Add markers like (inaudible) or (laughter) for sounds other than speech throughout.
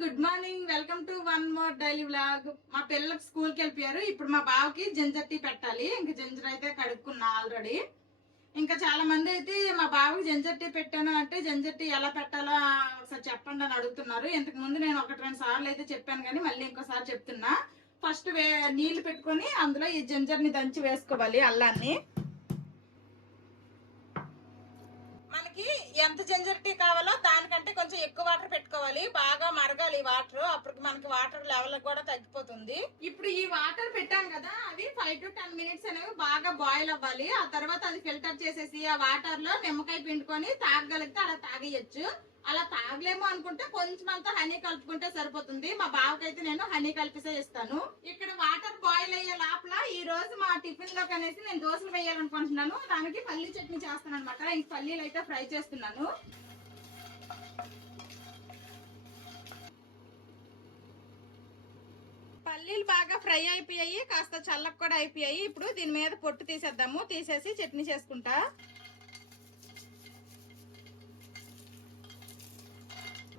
Good morning welcome to one more daily vlog మా పిల్లలకు స్కూల్కి వెళ్ళిపోయారు. ఇప్పుడు మా బావకి జింజర్ టీ పెట్టాలి. ఇంకా జింజర్ అయితే కడుక్కున్నా ఆల్రెడీ ఇంకా చాలా మంది అయితే మా బావకి జింజర్ టీ పెట్టాను అంటే జింజర్ టీ ఎలా పెట్టాలో ఒకసారి చెప్పండి అని అడుగుతున్నారు. ఇంతకు ముందు నేను ఒకటి రెండు సార్లు అయితే చెప్పాను కానీ మళ్ళీ ఇంకోసారి చెప్తున్నా. ఫస్ట్ వే నీళ్ళు పెట్టుకొని అందులో ఈ జింజర్ని దంచి వేసుకోవాలి అల్లాన్ని. మనకి ఎంత జింజర్ టీ కావాలో దానికంటే కొంచెం ఎక్కువ వాటర్ పెట్టుకోవాలి. బాగా మరగాలి వాటర్. అప్పుడు మనకి వాటర్ లెవెల్ కూడా తగ్గిపోతుంది. ఇప్పుడు ఈ వాటర్ పెట్టాం కదా అవి ఫైవ్ టు టెన్ మినిట్స్ అనేవి బాగా బాయిల్ అవ్వాలి. ఆ తర్వాత అది ఫిల్టర్ చేసేసి ఆ వాటర్లో నిమ్మకాయ పిండుకొని తాగగలిగితే అలా తాగేయచ్చు. అలా తాగలేము అనుకుంటే కొంచెం అంతా హనీ కలుపుకుంటే సరిపోతుంది. మా బావకైతే నేను హనీ కలిపిసే ఇస్తాను. ఇక్కడ వాటర్ బాయిల్ అయ్యే లోపల రోజు మా టిఫిన్లోకి అనేసి నేను దోశలు వేయాలనుకుంటున్నాను. దానికి పల్లీ చట్నీ చేస్తాను అనమాట ఇంక పల్లీలు అయితే ఫ్రై చేస్తున్నాను. పల్లీలు బాగా ఫ్రై అయిపోయాయి. కాస్త చల్లకు కూడా అయిపోయాయి. ఇప్పుడు దీని మీద పొట్టు తీసేద్దాము. తీసేసి చట్నీ చేసుకుంటా.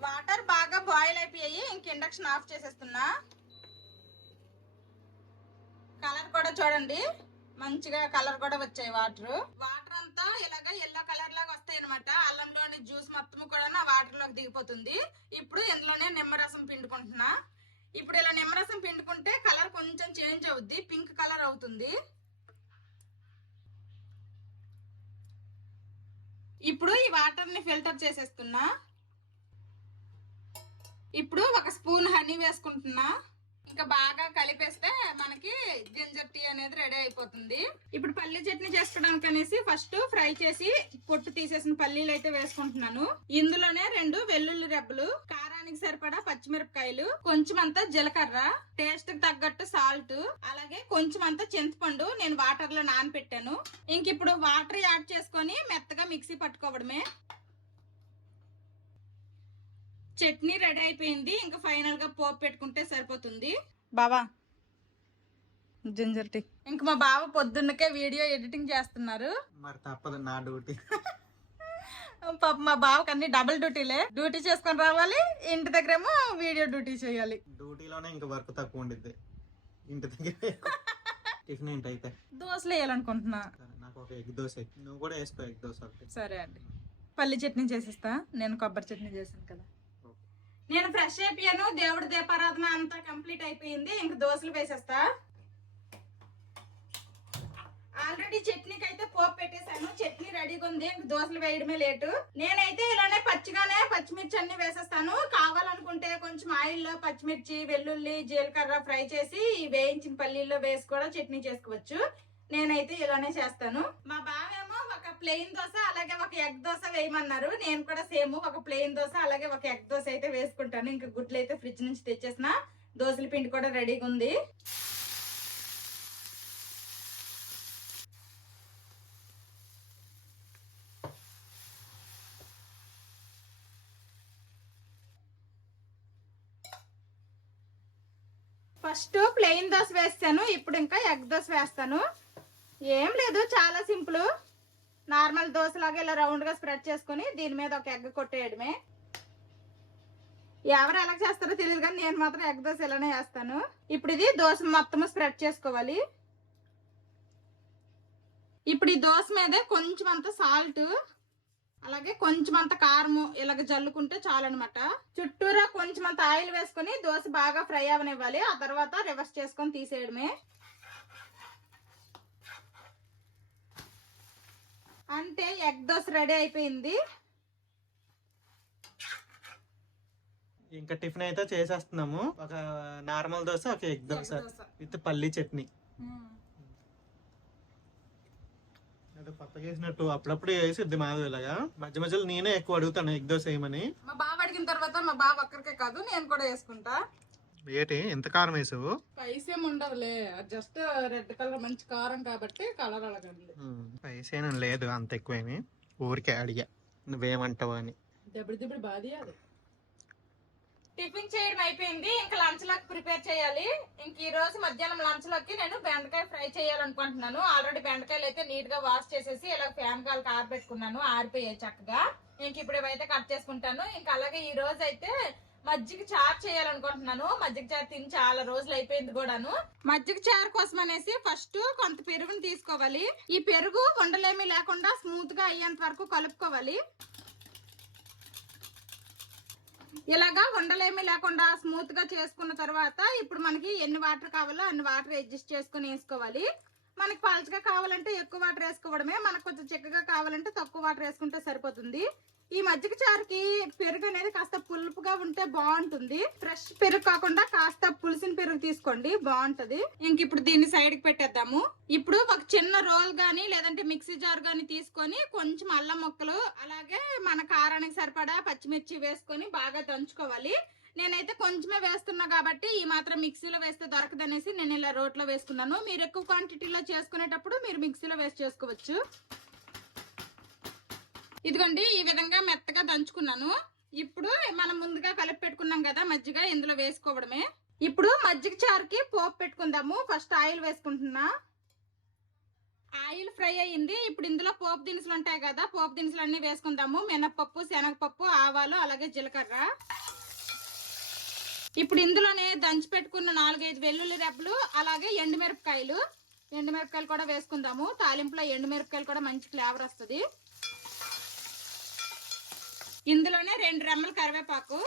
వాటర్ బాగా బాయిల్ అయిపోయాయి. ఇంక ఇండక్షన్ ఆఫ్ చేసేస్తున్నా. కలర్ కూడా చూడండి. మంచిగా కలర్ కూడా వచ్చాయి వాటర్. వాటర్ అంతా ఇలాగ ఎల్లో కలర్ లాగా వస్తాయి అనమాట అల్లంలోని జ్యూస్ మొత్తం కూడా ఆ వాటర్లోకి దిగిపోతుంది. ఇప్పుడు ఇందులోనే నిమ్మరసం పిండుకుంటున్నా. ఇప్పుడు ఇలా నిమ్మరసం పిండుకుంటే కలర్ కొంచెం చేంజ్ అవుద్ది. పింక్ కలర్ అవుతుంది. ఇప్పుడు ఈ వాటర్ని ఫిల్టర్ చేసేస్తున్నా. ఇప్పుడు ఒక స్పూన్ హనీ వేసుకుంటున్నా. ఇంకా బాగా కలిపేస్తే మనకి జింజర్ టీ అనేది రెడీ అయిపోతుంది. ఇప్పుడు పల్లీ చట్నీ చేసుకోవడానికి అనేసి ఫస్ట్ ఫ్రై చేసి పొట్టు తీసేసిన పల్లీలు అయితే వేసుకుంటున్నాను. ఇందులోనే రెండు వెల్లుల్లి రెబ్బలు కారానికి సరిపడా పచ్చిమిరపకాయలు కొంచెం అంతా జీలకర్ర టేస్ట్కి తగ్గట్టు సాల్ట్ అలాగే కొంచెం అంతా చింతపండు నేను వాటర్లో నానపెట్టాను. ఇంక ఇప్పుడు వాటర్ యాడ్ చేసుకొని మెత్తగా మిక్సీ పట్టుకోవడమే. చట్నీ రెడీ అయిపోయింది. ఇంకా ఫైనల్గా పోపు పెట్టుకుంటే సరిపోతుంది. బావా జింజర్ టీ. ఇంక మా బావ పొద్దున్నకే వీడియో ఎడిటింగ్ చేస్తున్నారు. మరి తప్పదు నా డ్యూటీ. పాప మా బావకి అన్ని డబుల్ డ్యూటీలే డ్యూటీ చేసుకొని రావాలి ఇంటి దగ్గరేమో వీడియో డ్యూటీ చేయాలి. డ్యూటీలోనే ఇంకా వర్క్ తక్కువ ఉండిద్ది. ఇంటి దగ్గర. టిఫిన్ ఏంటి అయితే? దోశలు వేయాలనుకుంటున్నా. నాకు ఒక ఎగ్ దోశ. నువ్వు కూడా వేసుకో ఎగ్ దోశ సరే అండి. పల్లి చట్నీ చేసిస్తా. నేను కొబ్బరి చట్నీ చేశాను కదా. నేను ఫ్రెష్ అయిపోయాను దేవుడి దీపారాధన అంతా కంప్లీట్ అయిపోయింది ఇంక దోశలు వేసేస్తా. ఆల్రెడీ చట్నీకి అయితే పోపు పెట్టేశాను చట్నీ రెడీగా ఉంది ఇంక దోశలు వేయడమే లేటు. నేనైతే ఇలానే పచ్చిగానే పచ్చిమిర్చి అన్ని వేసేస్తాను. కావాలనుకుంటే కొంచెం ఆయిల్లో పచ్చిమిర్చి వెల్లుల్లి జీలకర్ర ఫ్రై చేసి ఈ వేయించిన పల్లీల్లో వేసి కూడా చట్నీ చేసుకోవచ్చు. నేనైతే ఇలానే చేస్తాను. మా బావేమో ఒక ప్లెయిన్ దోశ అలాగే ఒక ఎగ్ దోశ వేయమన్నారు. నేను కూడా సేమ్ ఒక ప్లెయిన్ దోశ అలాగే ఒక ఎగ్ దోశ అయితే వేసుకుంటాను. ఇంకా గుడ్లు అయితే ఫ్రిడ్జ్ నుంచి తెచ్చేసిన దోశల పిండి కూడా రెడీగా ఉంది. ఫస్ట్ ప్లెయిన్ దోశ వేస్తాను. ఇప్పుడు ఇంకా ఎగ్ దోశ వేస్తాను. ఏం లేదు చాలా సింపుల్. నార్మల్ దోశలాగా ఇలా రౌండ్గా స్ప్రెడ్ చేసుకుని దీని మీద ఒక ఎగ్ కొట్టేయడమే. ఎవరు ఎలా చేస్తారో తెలియదు కానీ నేను మాత్రం ఎగ్ దోశ ఇలానే వేస్తాను ఇప్పుడు ఇది దోశ మొత్తం స్ప్రెడ్ చేసుకోవాలి. ఇప్పుడు ఈ దోశ మీదే కొంచెం అంత సాల్ట్ అలాగే కొంచెం అంత కారము ఇలాగ జల్లుకుంటే చాలన్నమాట. చుట్టూరా కొంచెం అంత ఆయిల్ వేసుకొని దోశ బాగా ఫ్రై అవనివ్వాలి. ఆ తర్వాత రివర్స్ చేసుకొని తీసేయడమే. అంటే ఎగ్ దోశ రెడీ అయిపోయింది. ఇంకా టిఫిన్ అయితే చేసేస్తున్నాము. ఒక నార్మల్ దోశ ఒక ఎగ్ దోశ. విత్ పల్లీ చట్నీ. వేసినట్టు అప్పుడప్పుడు వేసిద్ది మాధవ్ ఇలాగా మధ్య మధ్యలో నేనే ఎక్కువ అడుగుతాను ఎగ్ దోశ వేయమని. మా బావ అడిగిన తర్వాత మా బావ ఒక్కరికే కాదు నేను కూడా వేసుకుంటా. ఏంటి? ఎంత కారం వేసావు? ఏమి ఉండదులే జస్ట్ రెడ్ కలర్ మంచి కారం కాబట్టి కలర్ అలాగండి వేసేయను లేదు అంత ఎక్కువేమి. ఊరికే అడిగా. నువ్వేమంటావు అని. దెబ్బడి దెబ్బడి బాధి అది. టిఫిన్ చేయడం అయిపోయింది. ఇంకా లంచ్లోకి ప్రిపేర్ చేయాలి. ఇంక ఈ రోజు మధ్యాహ్నం లంచ్లోకి నేను బెండకాయ ఫ్రై చేయాలనుకుంటున్నాను. ఆల్రెడీ బెండకాయలు అయితే నీట్గా వాష్ చేసేసి ఇలా ఫ్యాన్ కాల్ ఆరబెట్టుకున్నాను ఆరిపోయాయి చక్కగా. ఇంక ఇప్పుడు ఇవైతే కట్ చేసుకుంటాను. ఇంకా అలాగే ఈ రోజు అయితే మజ్జిగ చారు చేయాలనుకుంటున్నాను. మజ్జిగ చారు తిని చాలా రోజులు అయిపోయింది కూడాను. మజ్జిగ చారు కోసం అనేసి ఫస్ట్ కొంత పెరుగుని తీసుకోవాలి. ఈ పెరుగు ఉండలేమి లేకుండా స్మూత్గా అయ్యేంత వరకు కలుపుకోవాలి. ఇలాగా ఉండలేమి లేకుండా స్మూత్గా చేసుకున్న తర్వాత ఇప్పుడు మనకి ఎన్ని వాటర్ కావాలో అన్ని వాటర్ అడ్జస్ట్ చేసుకుని వేసుకోవాలి. మనకి పాల్చగా కావాలంటే ఎక్కువ వాటర్ వేసుకోవడమే. మనకు కొంచెం చిక్కగా కావాలంటే తక్కువ వాటర్ వేసుకుంటే సరిపోతుంది. ఈ మజ్జిగ చారుకి పెరుగు అనేది కాస్త పులుపుగా ఉంటే బాగుంటుంది. ఫ్రెష్ పెరుగు కాకుండా కాస్త పులిసిన పెరుగు తీసుకోండి బాగుంటది. ఇంక ఇప్పుడు దీన్ని సైడ్కి పెట్టేద్దాము. ఇప్పుడు ఒక చిన్న రోల్ గాని లేదంటే మిక్సీ జార్ గాని తీసుకొని కొంచెం అల్లం ముక్కలు అలాగే మన కారానికి సరిపడా పచ్చిమిర్చి వేసుకొని బాగా దంచుకోవాలి. నేనైతే కొంచెమే వేస్తున్నా కాబట్టి ఈ మాత్రం మిక్సీలో వేస్తే దొరకదనేసి నేను ఇలా రోట్లో వేసుకున్నాను. మీరు ఎక్కువ క్వాంటిటీలో చేసుకునేటప్పుడు మీరు మిక్సీలో వేస్ట్ చేసుకోవచ్చు. ఇదిగోండి ఈ విధంగా మెత్తగా దంచుకున్నాను. ఇప్పుడు మనం ముందుగా కలిపి పెట్టుకున్నాం కదా మజ్జిగ ఇందులో వేసుకోవడమే. ఇప్పుడు మజ్జిగ చారుకి పోపు పెట్టుకుందాము. ఫస్ట్ ఆయిల్ వేసుకుంటున్నా. ఆయిల్ ఫ్రై అయ్యింది. ఇప్పుడు ఇందులో పోపు దినుసులు ఉంటాయి కదా పోపు దినుసులు అన్ని వేసుకుందాము. మినప్పప్పు శనగపప్పు ఆవాలు అలాగే జీలకర్ర. ఇప్పుడు ఇందులోనే దంచి పెట్టుకున్న నాలుగైదు వెల్లుల్లి రెబ్బలు అలాగే ఎండుమిరపకాయలు. ఎండుమిరపకాయలు కూడా వేసుకుందాము. తాలింపులో ఎండుమిరపకాయలు కూడా మంచి ఫ్లేవర్ వస్తుంది. ఇందులోనే రెండు రెమ్మల కరివేపాకు.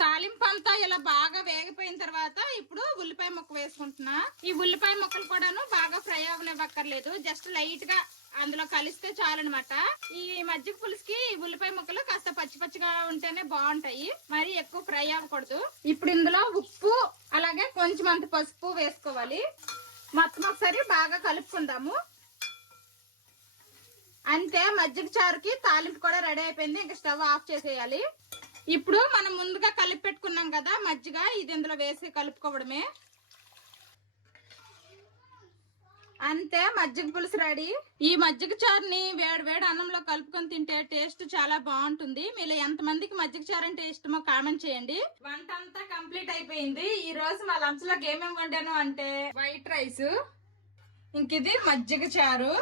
తాలింపు అంతా ఇలా బాగా వేగిపోయిన తర్వాత ఇప్పుడు ఉల్లిపాయ ముక్క వేసుకుంటున్నా. ఈ ఉల్లిపాయ ముక్కలు కూడాను బాగా ఫ్రై అవ్వనివ్వక్కర్లేదు జస్ట్ లైట్గా అందులో కలిస్తే చాలన్నమాట. ఈ మజ్జిగ పులుసుకి ఈ ఉల్లిపాయ ముక్కలు కాస్త పచ్చి పచ్చిగా ఉంటేనే బాగుంటాయి. మరి ఎక్కువ ఫ్రై అవ్వకూడదు. ఇప్పుడు ఇందులో ఉప్పు అలాగే కొంచెం అంత పసుపు వేసుకోవాలి. మొత్తం ఒకసారి బాగా కలుపుకుందాము. అంతే మజ్జిగ చారుకి తాలింపు కూడా రెడీ అయిపోయింది. ఇంకా స్టవ్ ఆఫ్ చేసేయాలి. ఇప్పుడు మనం ముందుగా కలిపి పెట్టుకున్నాం కదా మజ్జిగ ఇది ఇందులో వేసి కలుపుకోవడమే. అంతే మజ్జిగ పులుసు రెడీ. ఈ మజ్జిగ చారుని వేడి వేడి అన్నంలో కలుపుకొని తింటే టేస్ట్ చాలా బాగుంటుంది. మీరు ఎంతమందికి మజ్జిగ చారు అంటే ఇష్టమో కామెంట్ చేయండి. వంట అంతా కంప్లీట్ అయిపోయింది. ఈ రోజు మా లంచ్లోకి ఏమేమి వండాను అంటే వైట్ రైస్ ఇంక ఇది మజ్జిగ చారు.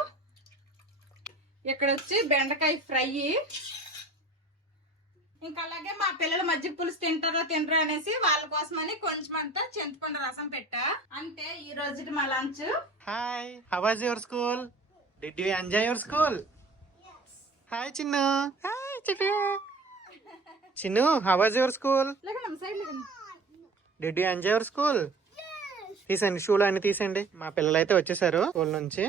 ఇక్కడ వచ్చి బెండకాయ ఫ్రై. ఇంకా అలాగే మా పిల్లలు మజ్జిగ పులుసు తింటారో తినరో అనేసి వాళ్ళ కోసమని కొంచెం అంతా చింతపండు రసం పెట్టా. అంతే ఈ రోజుకి మా lunch. Hi how was your school did you enjoy your school hi Chinnu hi Chinnu Chinnu how was your school did you enjoy your school తీసండి షూలు అన్ని తీసండి మా పిల్లలు అయితే వచ్చేసారు స్కూల్ నుంచి.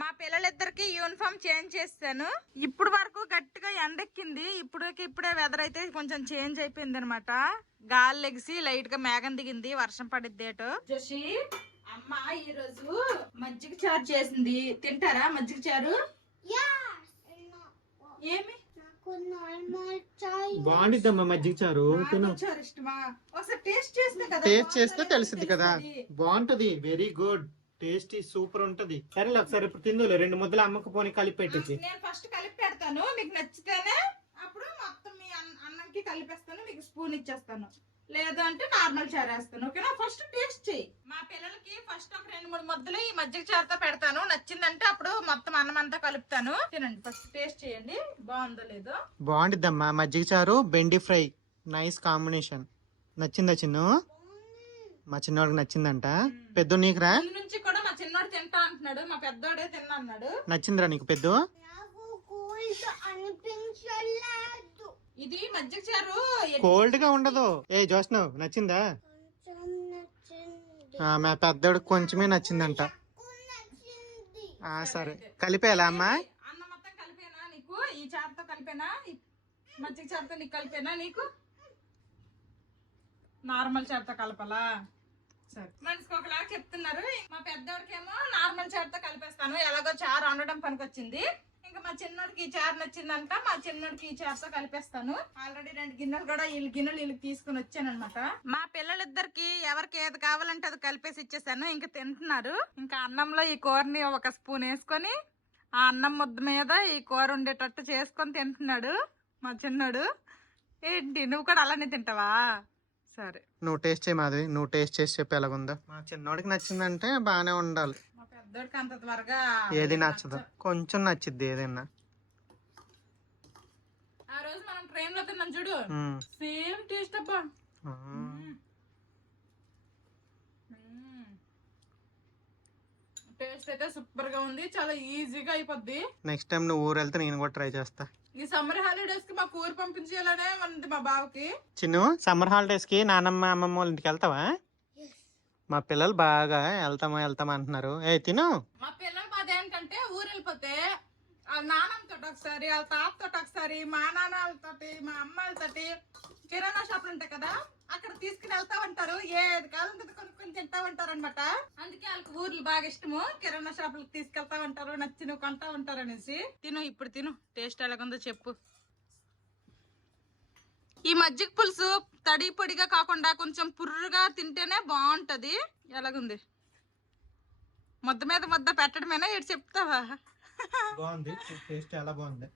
మా పిల్లలిద్దరికి యూనిఫామ్ చేంజ్ చేస్తాను. ఇప్పుడు వరకు గట్టిగా ఎండెక్కింది. ఇప్పుడుకి ఇప్పుడే వెదర్ అయితే కొంచెం చేంజ్ అయిపోయింది అనమాట గాలి లెగిసి లైట్గా మేఘం దిగింది. వర్షం పడిద్దేటో జోషి అమ్మ ఈ రోజు మజ్జిగ చారు చేసింది. తింటారా మజ్జిగ చారు? ఏమి? బాగుండిద్దమ్మా మజ్జిగ చారు. తిను. నార్మల్ చారు ఇష్టమా? ఒకసారి టేస్ట్ చేస్తే కదా టేస్ట్ చేస్తే బాగుంటుందో తెలిసింది కదా. బాగుంటది. వెరీ గుడ్ టేస్టీ సూపర్ ఉంటది. సరేలే ఒకసారి ఇప్పుడు తిందులే రెండు ముద్దలు అమ్మకు పోని కలిపి పెట్టింది నేను ఫస్ట్ కలిపి పెడతాను మీకు నచ్చితేనే అప్పుడు మొత్తం మీ అన్న- అన్నంకి కలిపేస్తాను మీకు స్పూన్ ఇచ్చేస్తాను. లేదు అంటే నార్మల్ చారు వేస్తాను ఓకేనా? ఫస్ట్ టేస్ట్ చెయ్యి. మా పిల్లలకి ఫస్ట్ ఒక రెండు మూడు ముద్దలు ఈ మజ్జిగ చారుతో పెడతాను. నచ్చిందంటే అప్పుడు మొత్తం అన్నం అంతా కలుపుతాను. తినండి ఫస్ట్ టేస్ట్ చేయండి. బాగుందో లేదో. బాగుండిద్దమ్మా మజ్జిగ చారు బెండి ఫ్రై. Nice combination. నచ్చిందా చిన్ను? మా చిన్నవాడికి నచ్చిందంట. పెద్ద నీకురా? ముందు నుంచి కూడా మా చిన్నోడు తింటా అంటున్నాడు. మా పెద్దోడే తిన్నా అన్నాడు. నచ్చిందిరా నీకు పెద్ద? అనిపించలేదు. ఇది మజ్జిగ చారు. ఎ- కోల్డ్గా ఉండదు. ఏ జోష్ను నచ్చిందా? కొంచెం నచ్చింది. ఆ, మా పెద్దోడికి కొంచెమే నచ్చిందంట. నాకు నచ్చింది. ఆ సరే. కలిపేయాలా అమ్మా? అన్నం మొత్తం కలిపేనా నీకు? ఈ చారుతో కలిపేనా? ఈ మజ్జిగ చారుతో నీకు కలిపేనా నీకు? నార్మల్ చారుతో కలపాలా? సరే మనిషికి ఒకలాగా చెప్తున్నారు. మా పెద్దోడికేమో నార్మల్ చారుతో కలిపేస్తాను. ఎలాగో చారు వండడం పనికొచ్చింది. ఇంకా మా చిన్నోడికి ఈ చారు నచ్చిందంట. మా చిన్నోడికి ఈ చారుతో కలిపేస్తాను. ఆల్రెడీ రెండు గిన్నెలు కూడా వీళ్ళు గిన్నెలు వీళ్ళకి తీసుకుని వచ్చాను అనమాట మా పిల్లలిద్దరికి ఎవరికి ఏది కావాలంటే అది కలిపేసి ఇచ్చేసాను. ఇంకా తింటున్నారు. ఇంకా అన్నంలో ఈ కూరని ఒక స్పూన్ వేసుకొని ఆ అన్నం ముద్ద మీద ఈ కూర ఉండేటట్టు చేసుకొని తింటున్నాడు మా చిన్నోడు. ఏంటి నువ్వు కూడా అలానే తింటావా? సరే. నువ్వు టేస్ట్ చేయి మాది నువ్వు టేస్ట్ చేసి చెప్పి ఎలాగుందో. మా చిన్నోడికి నచ్చిందంటే బాగానే ఉండాలి. ఏది నచ్చదు. కొంచెం నచ్చిద్ది ఏదైనా. ఆ రోజు మనం ట్రైన్లో తిన్నాను చూడు. మ్మ్. సేమ్ టేస్ట్ అబ్బా. ఆ. టేస్ట్ అయితే సూపర్గా ఉంది. చాలా ఈజీగా అయిపోద్ది. నెక్స్ట్ టైం నువ్వు ఊరు వెళ్తే నేను కూడా ట్రై చేస్తా. ఈ సమ్మర్ హాలిడేస్కి మా ఊరు పంపించేయాలనే ఉంది మా బావకి. చిన్ను సమ్మర్ హాలిడేస్కి నానమ్మ అమ్మమ్మ వాళ్ళ ఇంటికి వెళ్తావా? మా పిల్లలు బాగా వెళ్తామా వెళ్తామా అంటున్నారు. ఏ తిను. మా పిల్లల బాధ ఏంటంటే ఊరు వెళ్ళిపోతే వాళ్ళ నాన్నమ్మతో ఒకసారి వాళ్ళ తాతతో ఒకసారి మా నాన్నలతోటి మా అమ్మాయిలతోటి కిరాణా షాపులు ఉంటాయి కదా? అక్కడ తీసుకుని వెళ్తా ఉంటారు ఏది అది కొనుక్కొని తింటా ఉంటారు అనమాట అందుకే వాళ్ళకి ఊర్లు బాగా ఇష్టము. కిరాణా షాపులకు తీసుకెళ్తా ఉంటారు నచ్చిన కొంటా ఉంటారు అనేసి. తిను ఇప్పుడు తిను. టేస్ట్ ఎలాగుందో చెప్పు. ఈ మజ్జిగ పులుసు తడి పొడిగా కాకుండా కొంచెం పుర్రుగా తింటేనే బాగుంటది. ఎలాగుంది? ముద్ద మీద ముద్ద పెట్టడమేనా? ఇటు చెప్తావా? బాగుంది. టేస్ట్ చాలా బాగుంది.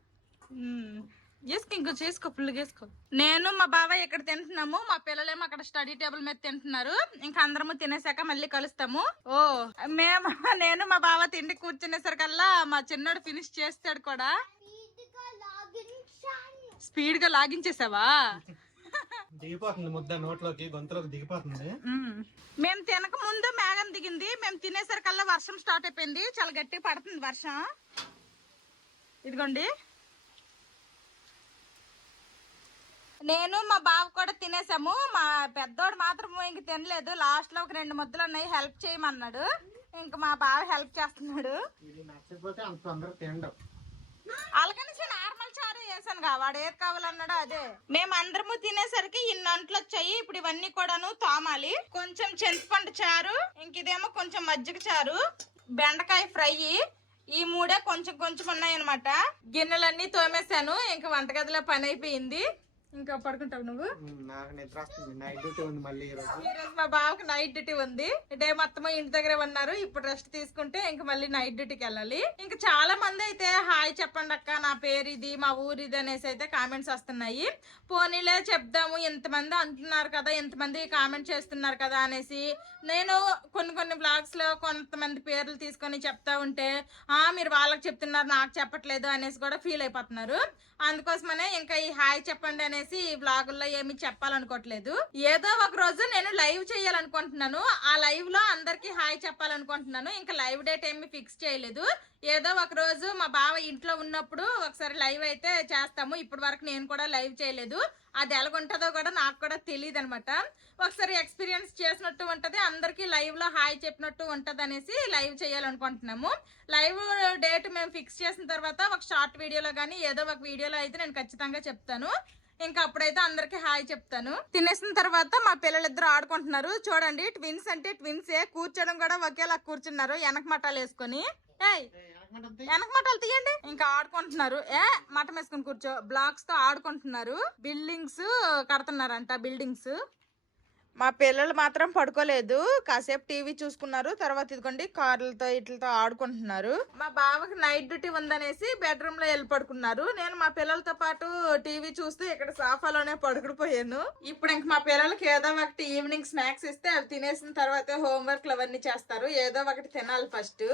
చేసుకో ఇంకో చేసుకో ఫుల్ చేసుకో. నేను మా బాబాయ్ ఇక్కడ తింటున్నాము మా పిల్లలేమో అక్కడ స్టడీ టేబుల్ మీద తింటున్నారు. ఇంకా అందరము తినేసాక మళ్ళీ కలుస్తాము. ఓ మేము నేను మా బావ తిండి కూర్చునేసరికల్లా మా చిన్నోడు ఫినిష్ చేస్తాడు కూడా. స్పీడ్గా లాగించేసావా దిగిపోతుంది ముద్ద నోట్లోకి గొంతులోకి దిగిపోతుంది. మ్మ్. మేము తినక ముందు మేఘం దిగింది. మేము తినేసరికల్లా వర్షం స్టార్ట్ అయిపోయింది. చాలా గట్టిగా పడుతుంది వర్షం. ఇదిగోండి. నేను మా బావ కూడా తినేసాము. మా పెద్దోడు మాత్రం ఇంక తినలేదు. లాస్ట్లో ఒక రెండు ముద్దలు ఉన్నాయి. హెల్ప్ చేయమన్నాడు. ఇంక మా బావ హెల్ప్ చేస్తున్నాడు. అలాగనేసి నార్మల్ చారు వేసాను కా వాడు ఏది కావాలన్నాడు అదే. మేము అందరము తినేసరికి ఇన్ని అంట్లు వచ్చాయి. ఇప్పుడు ఇవన్నీ కూడాను తోమాలి. కొంచెం చింతపండు చారు ఇంక ఇదేమో కొంచెం మజ్జిగ చారు బెండకాయ ఫ్రై. ఈ మూడే కొంచెం కొంచెం ఉన్నాయన్నమాట. గిన్నెలన్నీ తోమేశాను. ఇంకా వంటగదిలో పని అయిపోయింది. ఇంకా పడుకుంటావు నువ్వు? నాకు నిద్ర వస్తుంది. నైట్ డ్యూటీ ఉంది మళ్ళీ ఈ రోజు. ఈ రోజు మా బావకి నైట్ డ్యూటీ ఉంది. డే మొత్తం ఇంటి దగ్గర ఉన్నారు. ఇప్పుడు రెస్ట్ తీసుకుంటే ఇంక మళ్ళీ నైట్ డ్యూటీకి వెళ్ళాలి. ఇంకా చాలా మంది అయితే హాయ్ చెప్పండి అక్క నా పేరు ఇది మా ఊరు ఇది అనేసి అయితే కామెంట్స్ వస్తున్నాయి. పోనీలే చెప్దాము ఎంతమంది అంటున్నారు కదా ఎంతమంది కామెంట్ చేస్తున్నారు కదా అనేసి నేను కొన్ని కొన్ని బ్లాగ్స్లో కొంతమంది పేర్లు తీసుకొని చెప్తా ఉంటే ఆ మీరు వాళ్ళకి చెప్తున్నారు నాకు చెప్పట్లేదు అనేసి కూడా ఫీల్ అయిపోతున్నారు. అందుకోసమనే ఇంకా ఈ హాయ్ చెప్పండి అనేసి ఈ బ్లాగుల్లో ఏమి చెప్పాలనుకోవట్లేదు. ఏదో ఒక రోజు నేను లైవ్ చేయాలనుకుంటున్నాను. ఆ లైవ్లో అందరికి హాయ్ చెప్పాలనుకుంటున్నాను. ఇంకా లైవ్ డేట్ ఏమి ఫిక్స్ చేయలేదు. ఏదో ఒక రోజు మా బావ ఇంట్లో ఉన్నప్పుడు ఒకసారి లైవ్ అయితే చేస్తాము. ఇప్పటి వరకు నేను కూడా లైవ్ చేయలేదు. అది ఎలాగుంటుందో కూడా నాకు కూడా తెలియదు అనమాట ఒకసారి ఎక్స్పీరియన్స్ చేసినట్టు ఉంటుంది. అందరికీ లైవ్లో హాయ్ చెప్పినట్టు ఉంటుంది అనేసి లైవ్ చేయాలనుకుంటున్నాము. లైవ్ డేట్ మేము ఫిక్స్ చేసిన తర్వాత ఒక షార్ట్ వీడియోలో కానీ ఏదో ఒక వీడియోలో అయితే నేను ఖచ్చితంగా చెప్తాను. ఇంకా అప్పుడైతే అందరికి హాయ్ చెప్తాను. తినేసిన తర్వాత మా పిల్లలిద్దరు ఆడుకుంటున్నారు. చూడండి ట్విన్స్ అంటే ట్విన్సే. కూర్చోడం కూడా ఒకేలా కూర్చున్నారు. వెనక మటాలు వేసుకొని. ఏయ్ వెనక మటాలు తీయండి. ఇంకా ఆడుకుంటున్నారు. ఏ మటం వేసుకుని కూర్చో. బ్లాక్స్తో ఆడుకుంటున్నారు. బిల్డింగ్స్ కడుతున్నారంట బిల్డింగ్స్ మా పిల్లలు మాత్రం పడుకోలేదు. కాసేపు టీవీ చూసుకున్నారు. తర్వాత ఇదిగోండి కార్లతో ఇట్లతో ఆడుకుంటున్నారు. మా బావకి నైట్ డ్యూటీ ఉందనేసి బెడ్రూమ్లో వెళ్ళి పడుకున్నారు. నేను మా పిల్లలతో పాటు టీవీ చూస్తూ ఇక్కడ సోఫాలోనే పడుకుడిపోయాను ఇప్పుడు ఇంక మా పిల్లలకి ఏదో ఒకటి ఈవినింగ్ స్నాక్స్ ఇస్తే అవి తినేసిన తర్వాత హోంవర్క్లు అవన్నీ చేస్తారు. ఏదో ఒకటి తినాలి ఫస్ట్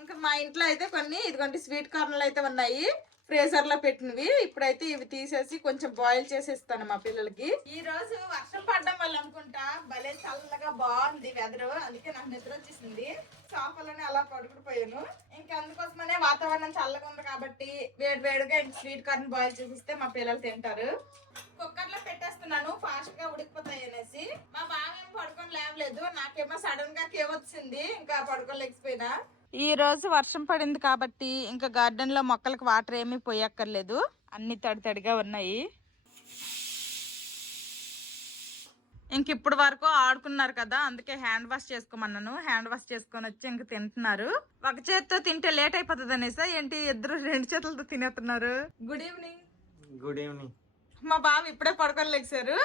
ఇంకా మా ఇంట్లో అయితే కొన్ని ఇదిగోండి స్వీట్ కార్నర్లు అయితే ఉన్నాయి. ఫ్రేజర్లో పెట్టినవి. ఇప్పుడైతే ఇవి తీసేసి కొంచెం బాయిల్ చేసి ఇస్తాను మా పిల్లలకి. ఈ రోజు వర్షం పడడం వల్ల అనుకుంటా భలే చల్లగా బాగుంది వెదరు అందుకే నాకు నిద్ర వచ్చేసింది. సోఫాలోనే అలా పడుకుడిపోయాను ఇంకా అందుకోసమనే వాతావరణం చల్లగా ఉంది కాబట్టి వేడి వేడిగా ఇంక స్వీట్ కార్న్ బాయిల్ చేసిస్తే మా పిల్లలు తింటారు. కుక్కర్లో పెట్టేస్తున్నాను. ఫాస్ట్గా ఉడికిపోతాయి అనేసి. మా బావ ఏం పడుకొని లేవలేదు. నాకేమో సడన్గా కేవ్ వచ్చింది ఇంకా పడుకోలేకపోయినా. ఈ రోజు వర్షం పడింది కాబట్టి ఇంకా గార్డెన్లో మొక్కలకు వాటర్ ఏమీ పోయక్కర్లేదు. అన్ని తడి తడిగా ఉన్నాయి. ఇంక ఇప్పుడు వరకు ఆడుకున్నారు కదా అందుకే హ్యాండ్ వాష్ చేసుకోమన్నాను. హ్యాండ్ వాష్ చేసుకొని వచ్చి ఇంక తింటున్నారు. ఒక చేతితో తింటే లేట్ అయిపోతుంది అనేసా? ఏంటి ఇద్దరు రెండు చేతులతో తినేస్తున్నారు? గుడ్ ఈవినింగ్ గుడ్ ఈవినింగ్ మా బాబు ఇప్పుడే పడుకొని లేచారు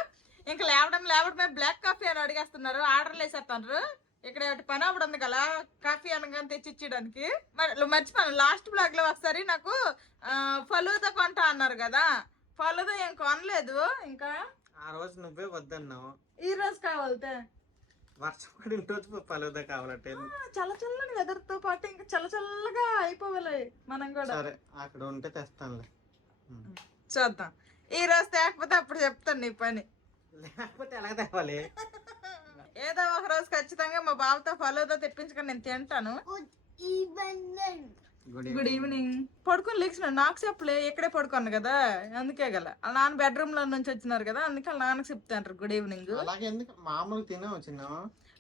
ఇంకా లేవడం లేవడమే బ్లాక్ కాఫీ అని అడిగేస్తున్నారు. ఆర్డర్లు వేసేస్తున్నారు ఇక్కడ ఒకటి పని అప్పుడు ఉంది కదా. కాఫీ అనగానే తెచ్చి ఇచ్చేయడానికి మరి మర్చిపోయాను లాస్ట్ బ్లాగ్లో ఒకసారి నాకు ఫలూదా కొంటా అన్నారు కదా. ఫలూదా ఏం కొనలేదు. ఇంకా? ఆ రోజు నువ్వే వద్దన్నావు. ఈ రోజు కావాలితే. వర్షం పడిన రోజు పలుదా కావాలంటే చల్ల చల్లని వెదర్తో పాటు ఇంకా చల్ల చల్లగా అయిపోవాలి మనం కూడా. సరే అక్కడ ఉంటే తెస్తానులే. ఉమ్. చూద్దాం. ఈ రోజు తేకపోతే అప్పుడు చెప్తాను నీ పని. లేకపోతే ఎలా తేవాలి? (laughs) ఏదో ఒక రోజు ఖచ్చితంగా మా బాబుతో ఫలోతో తెప్పించుకొని నేను తింటాను. గుడ్ ఈవినింగ్ పడుకొని లేచిన నాకు చెప్పలే ఇక్కడే పడుకోను కదా అందుకే గల నాన్న బెడ్రూమ్లో నుంచి వచ్చినారు కదా అందుకే వాళ్ళ నాన్నకి చెప్తాంటారు గుడ్ ఈవినింగ్ అలాగే ఎందుకు? మామూలుగా తినే చిన్న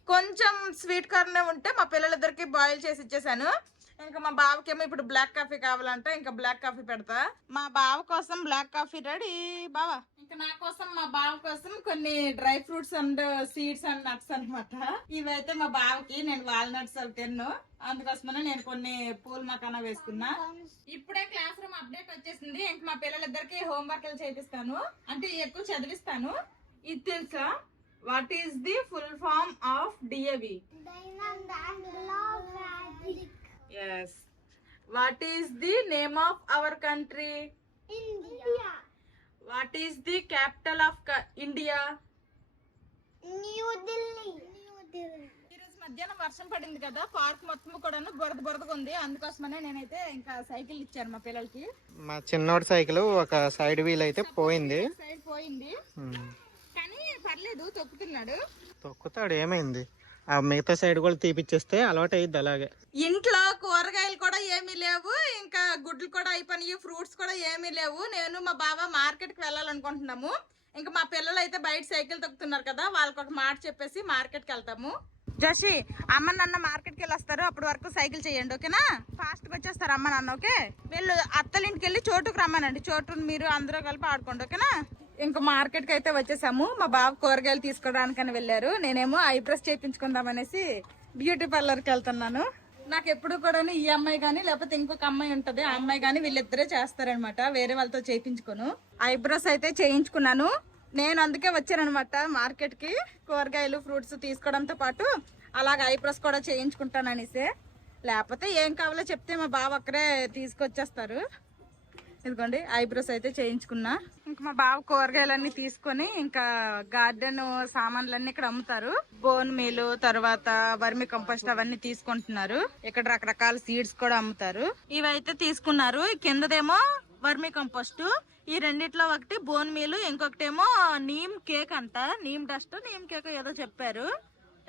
కొంచెం స్వీట్ కార్న్ ఉంటే మా పిల్లలిద్దరికి బాయిల్ చేసి ఇచ్చేసాను. ఇంకా మా బావకేమో ఇప్పుడు బ్లాక్ కాఫీ కావాలంటే ఇంకా బ్లాక్ కాఫీ పెడతా. మా బావ కోసం బ్లాక్ కాఫీ రెడీ బావా. ఇంకా నా కోసం మా బావ కోసం కొన్ని dry fruits and seeds and nuts అన్నమాట. ఇవైతే మా బావకి నేను వాల్నట్స్ అవి తిన్ను. అందుకోసమనే నేను కొన్ని పూల మకానా వేసుకున్నా. ఇప్పుడే క్లాస్ రూమ్ అప్డేట్ వచ్చేసింది. ఇంక మా పిల్లలిద్దరికి హోంవర్క్ చేపిస్తాను. అంటే ఎక్కువ చదివిస్తాను. ఇది తెలుసా? What is the full form of DAV S what is the name of our country India. What is the capital of India New Delhi. New Delhi. ఈ రోజు మధ్యాహ్నం వర్షం పడింది కదా పార్క్ మొత్తం కూడాను బురద బురదగా ఉంది. అందుకోసమనే నేనైతే ఇంకా సైకిల్ ఇచ్చాను మా పిల్లలకి. మా చిన్నోడి సైకిల్ ఒక సైడ్ వీల్ అయితే పోయింది. సైడ్ పోయింది. కానీ పర్లేదు తొక్కుతున్నాడు. తొక్కుతాడు ఏమైంది? ఆ మిగతా సైడ్ కూడా తీపిచ్చేస్తే అలవాటు అయ్యిద్ది అలాగే. ఇంట్లో కూరగాయలు కూడా ఏమీ లేవు ఇంకా గుడ్లు కూడా అయిపోయినాయి ఫ్రూట్స్ కూడా ఏమీ లేవు. నేను మా బావ మార్కెట్కి వెళ్ళాలనుకుంటున్నాము. ఇంకా మా పిల్లలు అయితే బయట సైకిల్ తొక్కుతున్నారు కదా వాళ్ళకి ఒక మాట చెప్పేసి మార్కెట్కి వెళ్తాము. జోషి అమ్మ నాన్న మార్కెట్కి వెళ్ళొస్తారు అప్పటి వరకు సైకిల్ చేయండి ఓకేనా? ఫాస్ట్గా వచ్చేస్తారు అమ్మ నాన్న ఓకే? వీళ్ళు అత్తలింటికి వెళ్ళి చోటుకు రమ్మనండి. చోటు మీరు అందరూ కలిపి ఆడుకోండి ఓకేనా? ఇంకా మార్కెట్కి అయితే వచ్చేసాము. మా బావ కూరగాయలు తీసుకోవడానికని వెళ్ళారు. నేనేమో ఐబ్రోస్ చేయించుకుందాం అనేసి బ్యూటీ పార్లర్కి వెళ్తున్నాను. నాకు ఎప్పుడు కూడా ఈ అమ్మాయి కానీ లేకపోతే ఇంకొక అమ్మాయి ఉంటది ఆ అమ్మాయి కానీ వీళ్ళిద్దరే చేస్తారనమాట వేరే వాళ్ళతో చేయించుకోను ఐబ్రోస్ అయితే చేయించుకున్నాను. నేను అందుకే వచ్చానమాట మార్కెట్కి కూరగాయలు ఫ్రూట్స్ తీసుకోవడంతో పాటు. అలాగ ఐబ్రోస్ కూడా చేయించుకుంటాను అనేసి లేకపోతే ఏం కావాలో చెప్తే మా బావ అక్కడే తీసుకొచ్చేస్తారు. ఇదిగోండి ఐబ్రోస్ అయితే చేయించుకున్నా. ఇంకా మా బావ కూరగాయలన్నీ తీసుకొని ఇంకా గార్డెన్ సామాన్లన్నీ ఇక్కడ అమ్ముతారు. బోన్ మీలు తర్వాత వర్మి కంపోస్ట్ అవన్నీ తీసుకుంటున్నారు. ఇక్కడ రకరకాల సీడ్స్ కూడా అమ్ముతారు. ఇవైతే తీసుకున్నారు. కిందదేమో వర్మి కంపోస్ట్ ఈ రెండిట్లో ఒకటి బోన్ మీలు ఇంకొకటేమో నీమ్ కేక్ అంట. నీమ్ డస్ట్ నీమ్ కేక్ ఏదో చెప్పారు.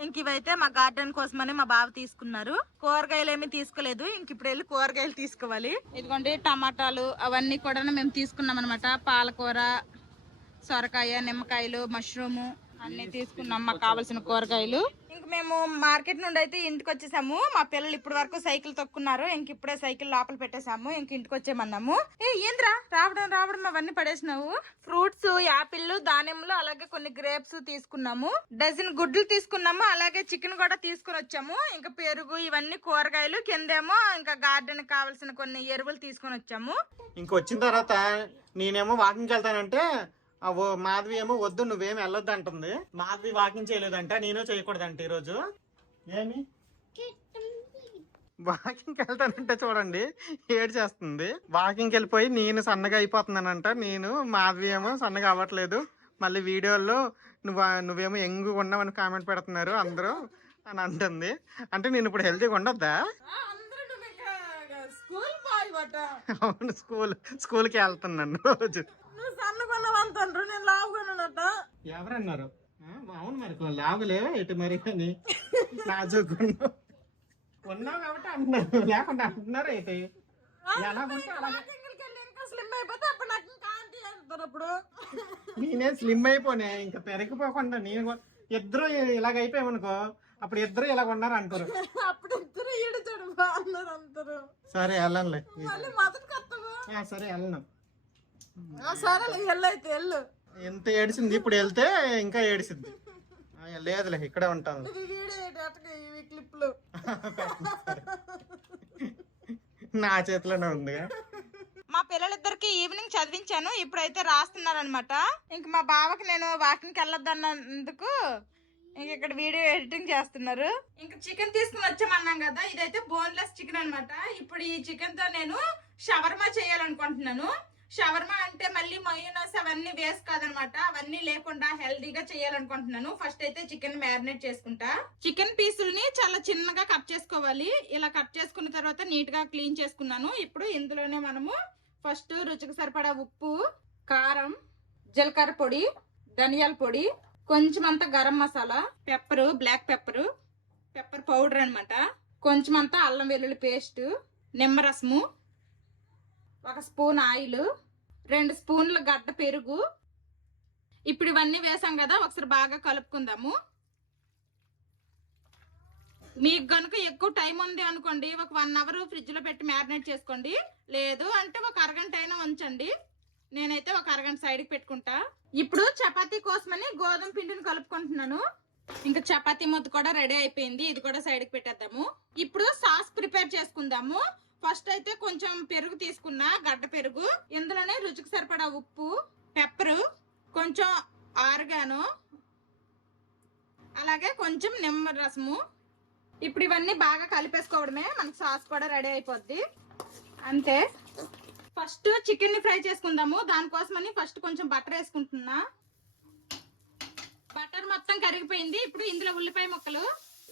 ఇంక ఇవైతే మా గార్డెన్ కోసమని మా బావ తీసుకున్నారు. కూరగాయలు ఏమి తీసుకోలేదు. ఇంక ఇప్పుడు వెళ్ళి కూరగాయలు తీసుకోవాలి. ఇదిగోండి టమాటాలు అవన్నీ కూడా మేము తీసుకున్నాం అనమాట పాలకూర సొరకాయ నిమ్మకాయలు మష్రూము. అన్ని తీసుకున్నాం మాకు కావాల్సిన కూరగాయలు. ఇంక మేము మార్కెట్ నుండి అయితే ఇంటికి వచ్చేసాము. మా పిల్లలు ఇప్పటి వరకు సైకిల్ తొక్కున్నారు. ఇంక ఇప్పుడే సైకిల్ లోపల పెట్టేసాము. ఇంక ఇంటికి వచ్చేమన్నాము ఏ ఏంద్రా? రావడం రావడం అవన్నీ పడేసినావు? ఫ్రూట్స్ యాపిల్ దానిమ్మలు అలాగే కొన్ని గ్రేప్స్ తీసుకున్నాము. డజన్ గుడ్లు తీసుకున్నాము. అలాగే చికెన్ కూడా తీసుకుని వచ్చాము. ఇంకా పెరుగు ఇవన్నీ కూరగాయలు కిందేమో ఇంకా గార్డెన్ కావాల్సిన కొన్ని ఎరువులు తీసుకొని వచ్చాము. ఇంకొచ్చిన తర్వాత నేనేమో వాకింగ్కి వెళ్తానంటే ఓ మాధవి ఏమో వద్దు నువ్వేం వెళ్ళొద్దు అంటుంది మాధవి వాకింగ్ చేయలేదంట నేను చేయకూడదంట ఈరోజు. ఏమి? వాకింగ్కి వెళ్తానంటే చూడండి ఏడు చేస్తుంది వాకింగ్కి వెళ్ళిపోయి నేను సన్నగా అయిపోతున్నానంట నేను మాధవి ఏమో సన్నగా అవ్వట్లేదు. మళ్ళీ వీడియోల్లో నువ్వు నువ్వేమో ఎంగు ఉన్నావని కామెంట్ పెడుతున్నారు అందరూ అని అంటుంది. అంటే నేను ఇప్పుడు హెల్తీగా ఉండొద్దా? School bye బట. అవును స్కూల్ స్కూల్కి వెళ్తున్నాను రోజు. అంటారు నేను లావుగొన్నానట ఎవరన్నారు? అవును మరి లాభలే ఇటు మరి అని. నాజుకున్నావు ఉన్నావు కాబట్టి అంటున్నారు. లేకుండా అంటున్నారు అప్పుడు నేనే స్లిమ్ అయిపోనే ఇంకా పెరిగిపోకుండా నేను ఇద్దరు ఇలాగ అయిపోయామనుకో అప్పుడు ఇద్దరు ఇలాగ ఉన్నారు అంటారు. అప్పుడు ఇద్దరు ఈడు చూడు బాగున్నారు అంటారు. సరే వస్తావు సరే వెళ్ళను. సరే ఎల్లు ఎంత ఏడిసింది? ఇప్పుడు వెళ్తే ఇంకా ఏడిసిద్ది. ఆ, లేదులే ఇక్కడే ఉంటాను. క్లిప్లు. నా చేతిలోనే ఉంది మా పిల్లలిద్దరికి ఈవినింగ్ చదివించాను ఇప్పుడైతే రాస్తున్నారు అనమాట ఇంక మా బావకి నేను వాకింగ్కి వెళ్ళొద్దన్నందుకు ఇంక ఇక్కడ వీడియో ఎడిటింగ్ చేస్తున్నారు. ఇంకా చికెన్ తీసుకుని వచ్చామన్నాం కదా ఇదైతే బోన్లెస్ చికెన్ అన్నమాట. ఇప్పుడు ఈ చికెన్తో నేను షవర్మా చేయాలనుకుంటున్నాను. షవర్మా అంటే మళ్ళీ మయోనస్ అవన్నీ వేస్ట్ కాదనమాట. అవన్నీ లేకుండా హెల్దీగా చేయాలనుకుంటున్నాను. ఫస్ట్ అయితే చికెన్ మ్యారినేట్ చేసుకుంటా. చికెన్ పీసుల్ని చాలా చిన్నగా కట్ చేసుకోవాలి. ఇలా కట్ చేసుకున్న తర్వాత నీట్గా క్లీన్ చేసుకున్నాను. ఇప్పుడు ఇందులోనే మనము ఫస్ట్ రుచికి సరిపడా ఉప్పు కారం జీలకర్ర పొడి ధనియాల పొడి కొంచెం అంత garam masala pepper black pepper pepper powder అనమాట కొంచెం అంత అల్లం వెల్లుల్లి పేస్ట్ నిమ్మరసము ఒక స్పూన్ ఆయిల్ రెండు స్పూన్ల గడ్డ పెరుగు. ఇప్పుడు ఇవన్నీ వేసాం కదా ఒకసారి బాగా కలుపుకుందాము. మీకు కనుక ఎక్కువ టైం ఉంది అనుకోండి ఒక వన్ అవర్ ఫ్రిడ్జ్లో పెట్టి మ్యారినేట్ చేసుకోండి. లేదు అంటే ఒక అరగంట అయినా ఉంచండి. నేనైతే ఒక అరగంట సైడ్కి పెట్టుకుంటా. ఇప్పుడు చపాతీ కోసమని గోధుమ పిండిని కలుపుకుంటున్నాను. ఇంకా చపాతీ ముద్ద కూడా రెడీ అయిపోయింది. ఇది కూడా సైడ్కి పెట్టేద్దాము. ఇప్పుడు సాస్ ప్రిపేర్ చేసుకుందాము. ఫస్ట్ అయితే కొంచెం పెరుగు తీసుకున్నా గడ్డ పెరుగు. ఇందులోనే రుచికి సరిపడా ఉప్పు పెప్పరు కొంచెం ఆర్గాను. అలాగే కొంచెం నిమ్మ రసము. ఇప్పుడు ఇవన్నీ బాగా కలిపేసుకోవడమే మనకు సాస్ కూడా రెడీ అయిపోద్ది. అంతే. ఫస్ట్ చికెన్ని ఫ్రై చేసుకుందాము. దానికోసమని ఫస్ట్ కొంచెం బటర్ వేసుకుంటున్నా. బటర్ మొత్తం కరిగిపోయింది. ఇప్పుడు ఇందులో ఉల్లిపాయ ముక్కలు.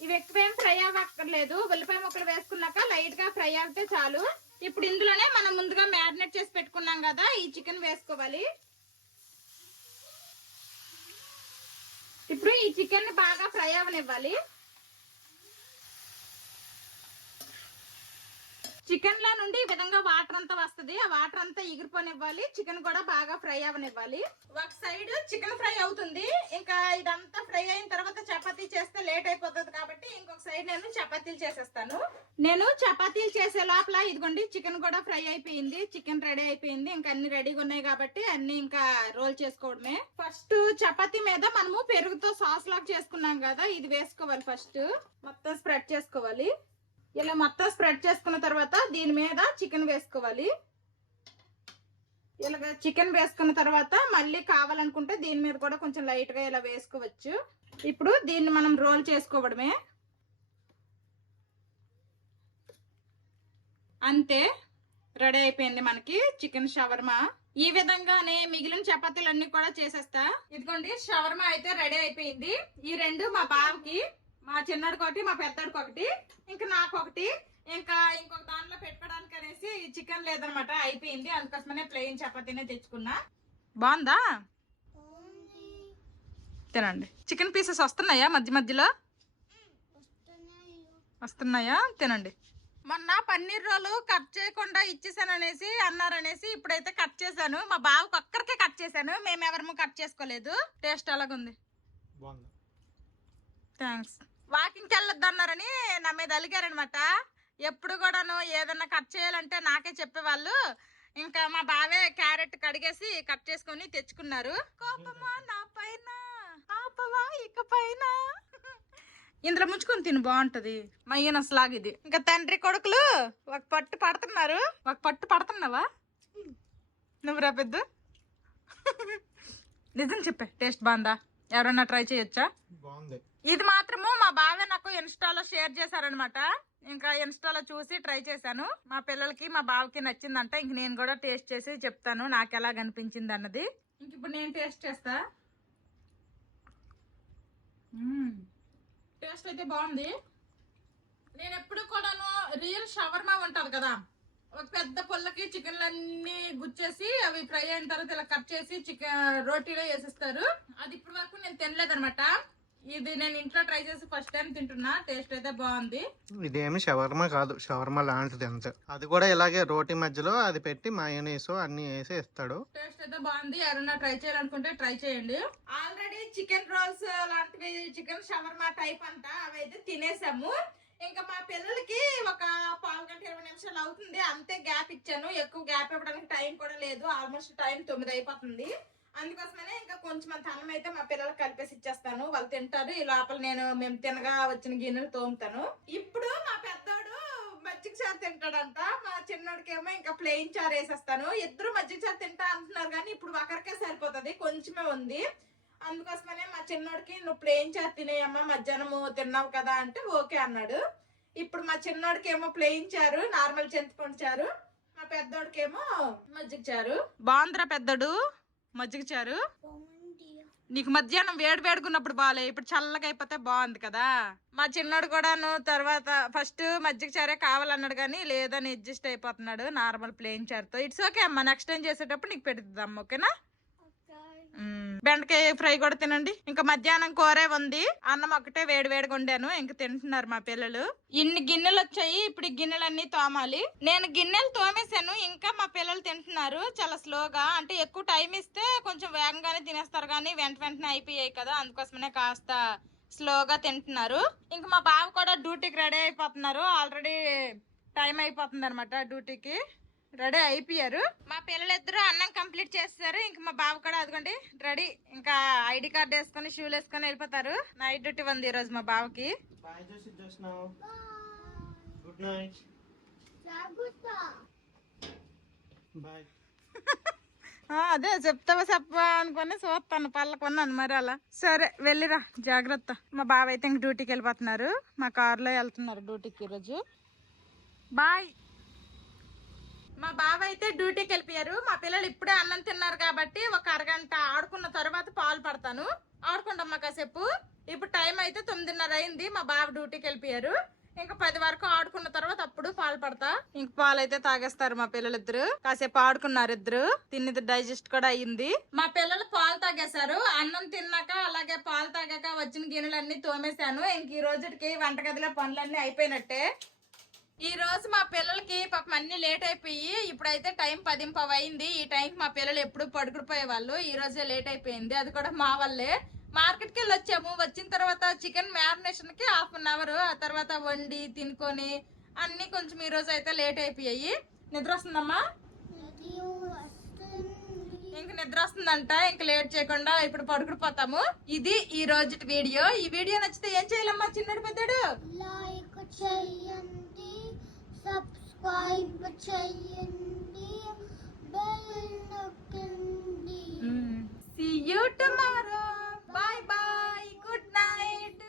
ఇవి ఎక్కువేం ఫ్రై అవ్వక్కర్లేదు. ఉల్లిపాయ ముక్కలు వేసుకున్నాక లైట్గా ఫ్రై అవుతే చాలు. ఇప్పుడు ఇందులోనే మనం ముందుగా మ్యారినేట్ చేసి పెట్టుకున్నాం కదా ఈ చికెన్ వేసుకోవాలి. ఇప్పుడు ఈ చికెన్ బాగా ఫ్రై అవనివ్వాలి చికెన్లో నుండి ఈ విధంగా వాటర్ అంతా వస్తుంది. ఆ వాటర్ అంతా ఎగిరిపోనివ్వాలి. చికెన్ కూడా బాగా ఫ్రై అవనివ్వాలి. ఒక సైడ్ చికెన్ ఫ్రై అవుతుంది. ఇంకా ఇదంతా ఫ్రై అయిన తర్వాత చపాతీ చేస్తే లేట్ అయిపోతుంది కాబట్టి ఇంకొక సైడ్ నేను చపాతీలు చేసేస్తాను. నేను చపాతీలు చేసే లోపల ఇదిగోండి చికెన్ కూడా ఫ్రై అయిపోయింది. చికెన్ రెడీ అయిపోయింది. ఇంకా అన్ని రెడీగా ఉన్నాయి కాబట్టి అన్ని ఇంకా రోల్ చేసుకోవడమే. ఫస్ట్ చపాతీ మీద మనము పెరుగుతో సాస్ లాగా చేసుకున్నాం కదా ఇది వేసుకోవాలి ఫస్ట్ మొత్తం స్ప్రెడ్ చేసుకోవాలి. ఇలా మొత్తం స్ప్రెడ్ చేసుకున్న తర్వాత దీని మీద చికెన్ వేసుకోవాలి. ఇలా చికెన్ వేసుకున్న తర్వాత మళ్ళీ కావాలనుకుంటే దీని మీద కూడా కొంచెం లైట్గా ఇలా వేసుకోవచ్చు. ఇప్పుడు దీన్ని మనం రోల్ చేసుకోవడమే. అంతే రెడీ అయిపోయింది మనకి చికెన్ షవర్మా. ఈ విధంగానే మిగిలిన చపాతీలన్నీ కూడా చేసేస్తా. ఇదిగోండి షవర్మా అయితే రెడీ అయిపోయింది. ఈ రెండు మా బావకి మా చిన్నడికి ఒకటి మా పెద్దడికి ఒకటి ఇంకా నాకు ఒకటి ఇంకా ఇంకొక దానిలో పెట్టుకోవడానికి అనేసి చికెన్ లేదనమాట అయిపోయింది. అందుకోసమనే ప్లెయిన్ చపాతీనే తెచ్చుకున్నా. బాగుందా? తినండి. చికెన్ పీసెస్ వస్తున్నాయా మధ్య మధ్యలో? వస్తున్నాయా? తినండి. మొన్న పన్నీర్ రోలు కట్ చేయకుండా ఇచ్చేసాను అనేసి అన్నారనేసి ఇప్పుడైతే కట్ చేశాను. మా బావకు ఒక్కరికే కట్ చేశాను. మేము ఎవరము కట్ చేసుకోలేదు. టేస్ట్ బాగుంది. థ్యాంక్స్ వాకింగ్కి వెళ్ళొద్దు అన్నారని నా మీద అలిగారనమాట. ఎప్పుడు కూడాను ఏదన్నా కట్ చేయాలంటే నాకే చెప్పేవాళ్ళు. ఇంకా మా బావే క్యారెట్ కడిగేసి కట్ చేసుకొని తెచ్చుకున్నారు. కోపమా నా పైన? ఆపవా ఇక పైన? ఇందులో ముంచుకొని తిను బాగుంటది. మా ఈయన అసలాగా ఇది ఇంకా తండ్రి కొడుకులు ఒక పట్టు పడుతున్నారు. ఒక పట్టు పడుతున్నావా? నువ్వు రా పెద్ద. నిజం చెప్పే టేస్ట్ బాగుందా? ఎవరన్నా ట్రై చేయొచ్చా? బాగుంది. ఇది మాత్రము మా బావే నాకు ఇన్స్టాలో షేర్ చేశారనమాట ఇంకా ఇన్స్టాలో చూసి ట్రై చేశాను. మా పిల్లలకి మా బావకి నచ్చిందంట. ఇంక నేను కూడా టేస్ట్ చేసి చెప్తాను నాకు ఎలా కనిపించింది అన్నది. ఇంక ఇప్పుడు నేను టేస్ట్ చేస్తా. టేస్ట్ అయితే బాగుంది. నేను ఎప్పుడు కూడాను రియల్ షవర్మా ఉంటది కదా. పెద్ద పుల్లకి చికెన్లన్నీ గుచ్చేసి అవి ఫ్రై అయిన తర్వాత ఇలా కట్ చేసి చికెన్ రోటీలో వేసిస్తారు. అది ఇప్పటి వరకు నేను తినలేదన్నమాట. ఇది నేను ఇంట్లో ట్రై చేసి ఫస్ట్ టైం తింటున్నా. టేస్ట్ అయితే బాగుంది. ఇదేమి షవర్మా కాదు. షవర్మా లాంటిది అంతే. అది కూడా ఇలాగే రోటీ మధ్యలో అది పెట్టి మయోనీస్ అన్ని వేసి ఇస్తాడు టేస్ట్ అయితే బాగుంది. ఎవరైనా ట్రై చేయాలనుకుంటే ట్రై చేయండి. ఆల్రెడీ చికెన్ రోల్స్ లాంటివి చికెన్ షవర్మా టైప్ అంట అవి అయితే తినేసాము. ఇంకా మా పిల్లలకి ఒక పావు గంట ఇరవై నిమిషాలు అవుతుంది. అంతే గ్యాప్ ఇచ్చాను. ఎక్కువ గ్యాప్ ఇవ్వడానికి టైం కూడా లేదు. ఆల్మోస్ట్ టైం తొమ్మిది అయిపోతుంది. అందుకోసమనే ఇంకా కొంచెం అంత అన్నం అయితే మా పిల్లలకు కలిపేసి ఇచ్చేస్తాను. వాళ్ళు తింటారు. ఈ లోపల నేను మేము తినగా వచ్చిన గిన్నెలు తోముతాను. ఇప్పుడు మా పెద్దోడు మజ్జిగ చారు తింటాడంట. మా చిన్నోడికేమో ఇంకా ప్లెయిన్ చారు వేసేస్తాను. ఇద్దరు మజ్జిగ చారు తింటా అంటున్నారు కానీ ఇప్పుడు ఒకరికే సరిపోతుంది. కొంచెమే ఉంది. అందుకోసమనే మా చిన్నోడికి నువ్వు ప్లేన్ చేత తినేయమ్మా మధ్యాహ్నము తిన్నావు కదా అంటే ఓకే అన్నాడు. ఇప్పుడు మా చిన్నోడికి ఏమో ప్లేన్ చారు నార్మల్ చింతపండు చారు. మా పెద్దోడికేమో మజ్జిగ చారు. బాగుందిరా పెద్దడు మజ్జిగ చారు. నీకు మధ్యాహ్నం వేడి వేడుకున్నప్పుడు బాగాలే ఇప్పుడు చల్లగా అయిపోతే బాగుంది కదా. మా చిన్నోడు కూడాను తర్వాత ఫస్ట్ మజ్జిగ చారే కావాలన్నాడు కానీ లేదని అడ్జస్ట్ అయిపోతున్నాడు నార్మల్ ప్లేన్ చారుతో. ఇట్స్ ఓకే అమ్మా నెక్స్ట్ టైం చేసేటప్పుడు నీకు పెడుతుందమ్మా ఓకేనా? బెండకాయ ఫ్రై కూడా తినండి. ఇంకా మధ్యాహ్నం కూరే ఉంది. అన్నం ఒకటే వేడి వేడిగా వండాను. ఇంకా తింటున్నారు మా పిల్లలు. ఇన్ని గిన్నెలు వచ్చాయి. ఇప్పుడు ఈ గిన్నెలన్నీ తోమాలి. నేను గిన్నెలు తోమేశాను. ఇంకా మా పిల్లలు తింటున్నారు. చాలా స్లోగా. అంటే ఎక్కువ టైం ఇస్తే కొంచెం వేగంగానే తినేస్తారు. కానీ వెంట వెంటనే అయిపోయాయి కదా. అందుకోసమనే కాస్త స్లోగా తింటున్నారు. ఇంకా మా బావ కూడా డ్యూటీకి రెడీ అయిపోతున్నారు. ఆల్రెడీ టైం అయిపోతుంది అనమాట డ్యూటీకి. రెడీ అయిపోయారు. మా పిల్లలిద్దరూ అన్నం కంప్లీట్ చేస్తారు. ఇంకా మా బావ కూడా అదిగోండి రెడీ. ఇంకా ఐడి కార్డ్ వేసుకొని షూలు వేసుకొని వెళ్ళిపోతారు. నైట్ డ్యూటీ ఉంది ఈరోజు మా బావకి. Bye good night. అదే చెప్తావా చెప్పా అనుకుని చూస్తాను. పళ్ళ కొన్నాను మరి అలా. సరే వెళ్ళిరా. జాగ్రత్త. మా బావ అయితే ఇంక డ్యూటీకి వెళ్ళిపోతున్నారు. మా కారులో వెళ్తున్నారు డ్యూటీకి ఈరోజు. బాయ్. మా బావ అయితే డ్యూటీకి వెళ్ళిపోయారు. మా పిల్లలు ఇప్పుడే అన్నం తిన్నారు కాబట్టి ఒక అరగంట ఆడుకున్న తర్వాత పాలు పడతాను. ఆడుకుంటాం కాసేపు. ఇప్పుడు టైం అయితే తొమ్మిదిన్నర అయింది. మా బావ డ్యూటీకి వెళ్ళిపోయారు. ఇంకా పది వరకు ఆడుకున్న తర్వాత అప్పుడు పాలు పడతా. ఇంక పాలు అయితే తాగేస్తారు మా పిల్లలు ఇద్దరు కాసేపు ఆడుకున్నారు ఇద్దరు. తిన్నది డైజెస్ట్ కూడా అయ్యింది. మా పిల్లలు పాలు తాగేశారు. అన్నం తిన్నాక అలాగే పాలు తాగాక వచ్చిన గిన్నెలన్నీ తోమేశాను. ఇంక ఈ రోజుకి వంటగదిలో పనులన్నీ అయిపోయినట్టే. ఈ రోజు మా పిల్లలకి పాపం అన్ని లేట్ అయిపోయి ఇప్పుడైతే టైం పదింపవ అయింది ఈ టైంకి మా పిల్లలు ఎప్పుడు పడుకుపోయే వాళ్ళు. ఈ రోజే లేట్ అయిపోయింది. అది కూడా మా వల్లే. మార్కెట్కి వెళ్ళి వచ్చాము వచ్చిన తర్వాత చికెన్ మ్యారినేషన్కి హాఫ్ అన్ అవర్ ఆ తర్వాత వండి తినుకొని అన్ని కొంచెం ఈ రోజు అయితే లేట్ అయిపోయాయి. నిద్ర వస్తుందమ్మా? ఇంక నిద్ర వస్తుందంట. ఇంక లేట్ చేయకుండా ఇప్పుడు పడుకుడిపోతాము ఇది ఈ రోజు వీడియో. ఈ వీడియో నచ్చితే ఏం చేయాలమ్మా చిన్నడు పెద్దడు? Like చేయండి సబ్స్క్రైబ్ చేయండి బెల్ నొక్కండి see you tomorrow bye bye good night